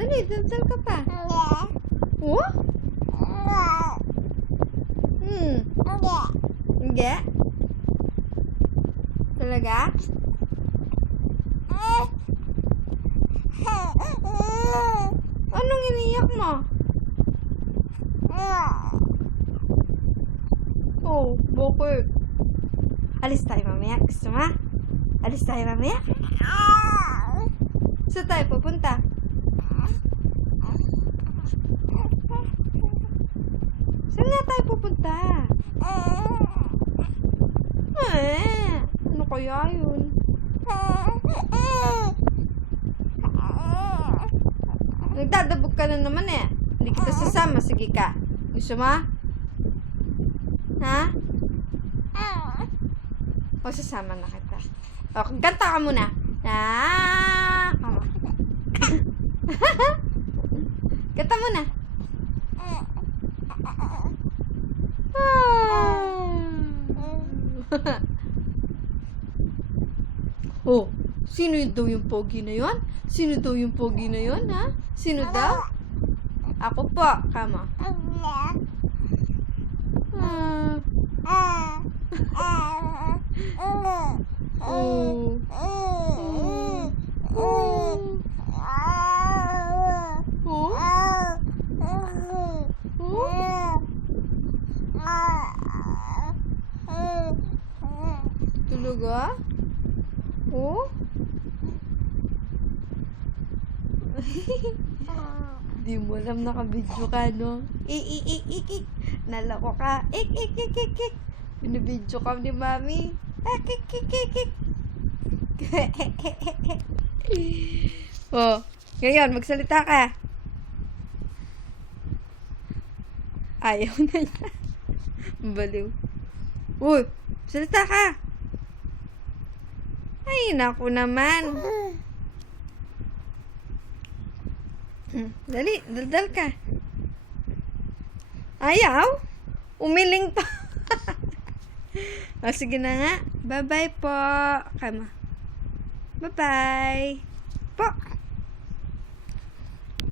Dali, daldal ka pa. Oh? Hindi? Talaga? Anong iniyak mo? Oh, bakit? Alis tayo mamaya. Gusto mo? Alis tayo mamaya? Saan tayo pupunta? Saan nga tayo pupunta? Ano kaya yun? Nagdadabog ka na naman eh. Hindi kita sasama. Sige ka. Gusto mo? Ha? O, sasama na kita. O, kanta ka muna. Kama. Kanta muna. Oh, sino yun daw yung pogi na yun? Sino daw yung pogi na yun, ha? Sino daw? Ako po, kama. Tulog ah? Oh? Di mo alam nakabidyo ka, no? Ik. Nalako ka. Ik. Binibidyo ka ni mami. Ik. Oh, ngayon, magsalita ka. Ayaw na niya. Baliw. Uy, salita ka. Ay, naku naman. Dali, daldal ka. Ayaw? Umiling pa. O, sige na nga. Bye-bye po. Kama. Bye-bye. Po.